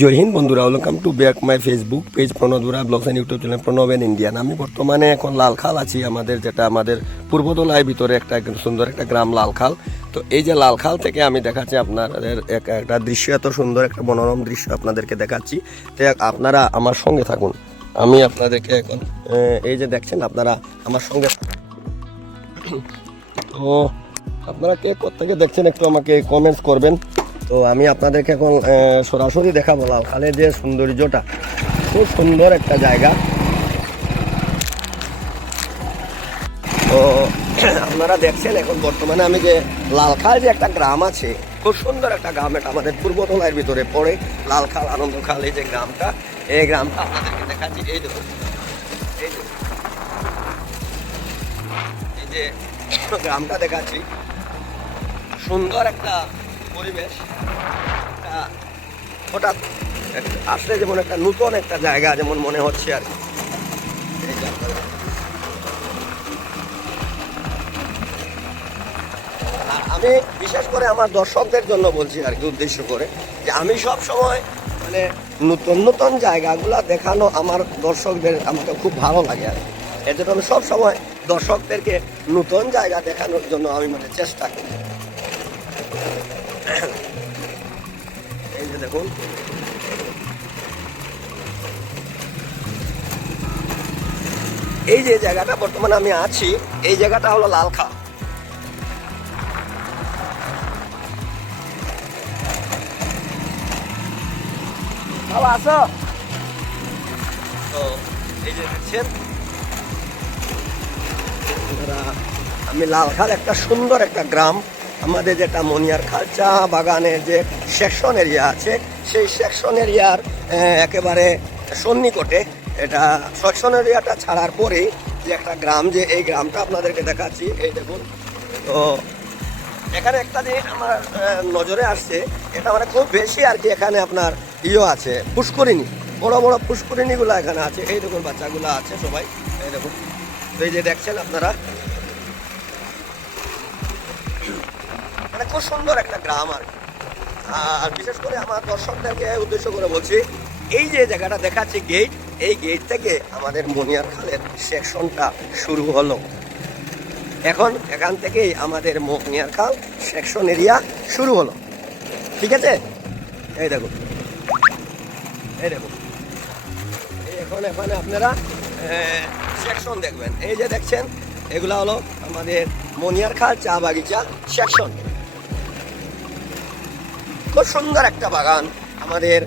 জয় হিন্দ বন্ধুরা, welcome to back my Facebook page Pranab Dura blogs and YouTube channel Pranab N Indian. আমি বর্তমানে এখন লালখাল আছি, আমাদের পূর্বতলায় ভিতরে একটা সুন্দর একটা গ্রাম লালখাল। তো এই যে লালখাল থেকে আমি দেখাচ্ছি আপনাদের একটা দৃশ্য, এত সুন্দর একটা মনোরম দৃশ্য আপনাদেরকে দেখাচ্ছি। তো আপনারা আমার সঙ্গে থাকুন, আমি আপনাদেরকে এখন এই যে দেখছেন আপনারা আমার সঙ্গে তো আপনারা কে কোথেকে দেখছেন একটু আমাকে কমেন্টস করবেন। তো আমি আপনাদেরকে এখন সরাসরি দেখাবো লালখালের যে সৌন্দর্যটা, খুব সুন্দর একটা জায়গা। তো আপনারা দেখছেন এখন বর্তমানে আমি যে লালখাল যে একটা গ্রাম আছে, খুব সুন্দর একটা গ্রাম, এটা আমাদের পূর্বতলার ভিতরে পড়ে লালখাল আনন্দখাল। এই যে গ্রামটা, এই গ্রামটা আপনাদেরকে দেখাচ্ছি। এই দেখুন, এই যে গ্রামটা দেখাচ্ছি, সুন্দর একটা পরিবেশ। হঠাৎ আসলে যেমন একটা নতুন একটা জায়গা যেমন মনে হচ্ছে আর কি। আমি বিশেষ করে আমার দর্শকদের জন্য বলছি আর কি, উদ্দেশ্য করে, যে আমি সব সময় মানে নতুন নতুন জায়গাগুলো দেখানো আমার দর্শকদের আমাকে খুব ভালো লাগে আর কি। এর জন্য আমি সব সময় দর্শকদেরকে নতুন জায়গা দেখানোর জন্য আমি মানে চেষ্টা করি। এই যে দেখুন, এই যে জায়গাটা বর্তমানে আমি আছি, এই জায়গাটা হলো লালখাল। ভালো আছো? তো এই যে দেখছেন আমি লালখাল, একটা সুন্দর একটা গ্রাম। আমাদের যেটা মনিয়ারখাল চা বাগানের যে সেকশন এরিয়া আছে, সেই সেকশন এরিয়ার একেবারে সন্নিকটে, এটা সেকশন এরিয়াটা ছাড়ার পরেই যে একটা গ্রাম, যে এই গ্রামটা আপনাদেরকে দেখাচ্ছি। এই দেখুন, তো এখানে একটা জিনিস আমার নজরে আসছে, এটা মানে খুব বেশি আর কি, এখানে আপনার আছে পুষ্করিণী, বড় বড় পুষ্করিণীগুলো এখানে আছে। এই দেখুন বাচ্চাগুলো আছে সবাই, এই দেখুন। তো এই যে দেখছেন আপনারা, মানে খুব সুন্দর একটা গ্রাম আর কি। আর বিশেষ করে আমার দর্শকদেরকে উদ্দেশ্য করে বলছি, এই যে জায়গাটা দেখাচ্ছি গেট, এই গেট থেকে আমাদের মনিয়ারখালের সেকশনটা শুরু হলো। এখন এখান থেকেই আমাদের মনিয়ারখাল সেকশন এরিয়া শুরু হলো, ঠিক আছে? এই দেখুন, এই দেখুন, এই এখন এখানে আপনারা সেকশন দেখবেন। এই যে দেখছেন, এগুলা হলো আমাদের মনিয়ারখাল চা বাগিচা সেকশন। খুব সুন্দর একটা বাগান। আমাদের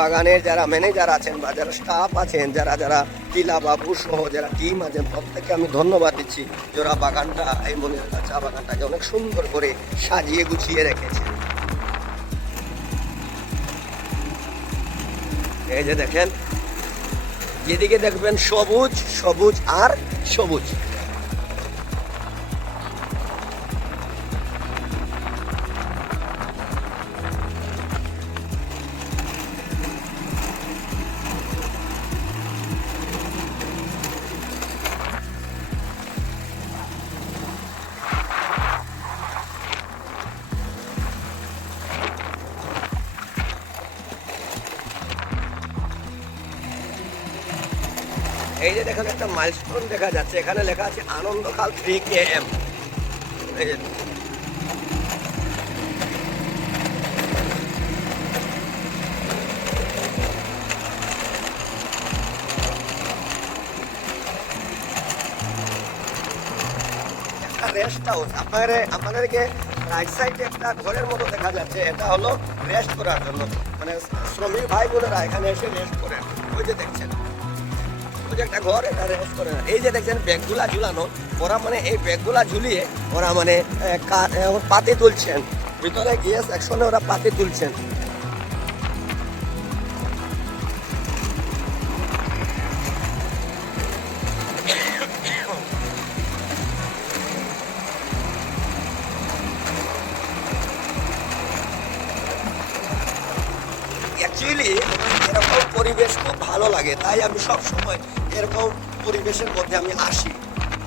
বাগানের যারা ম্যানেজার আছেন বা যারা স্টাফ আছেন, যারা যারা টিলা বাবু সহ যারা টিম আছেন, প্রত্যেককে আমি ধন্যবাদ দিচ্ছি, যারা বাগানটা, এই মনিয়ারখাল চা বাগানটাকে অনেক সুন্দর করে সাজিয়ে গুছিয়ে রেখেছে। এই যে দেখেন, যেদিকে দেখবেন সবুজ সবুজ আর সবুজ। এই যে দেখেন, একটা মাইলস্টোন দেখা যাচ্ছে, এখানে লেখা আছে আনন্দখাল 3 km। এই যে একটা রেস্ট হাউস, আপনাদেরকে রাইট সাইডে একটা ঘরের মতো দেখা যাচ্ছে, এটা হলো রেস্ট করার জন্য, মানে শ্রমিক ভাই বোনেরা এখানে এসে রেস্ট করেন। ওই যে দেখছেন, ওই যে একটা ঘর, এটা রেস্ট করে না। এই যে দেখছেন ব্যাগগুলা ঝুলানো, ওরা মানে এই ব্যাগগুলা ঝুলিয়ে ওরা মানে পাতি তুলছেন, ভিতরে গিয়ে সেকশনে ওরা পাতি তুলছেন। অ্যাকচুয়ালি এরকম পরিবেশ খুব ভালো লাগে, তাই আমি সব সময় এরকম পরিবেশের মধ্যে আমি আসি।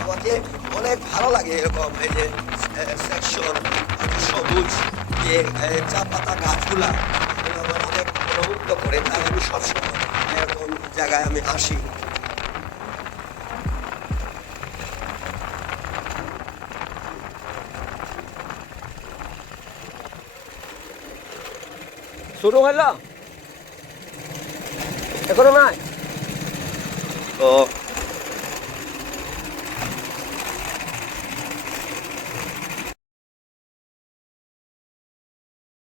আমাকে অনেক ভালো লাগে এরকম, এই যে সেকশন, সবুজ যে চা পাতা গাছগুলা, আমার অনেক মনোমুগ্ধ করে, তাই আমি সবসময় এরকম জায়গায় আমি আসি। শুরু হলো এখনো নাই তো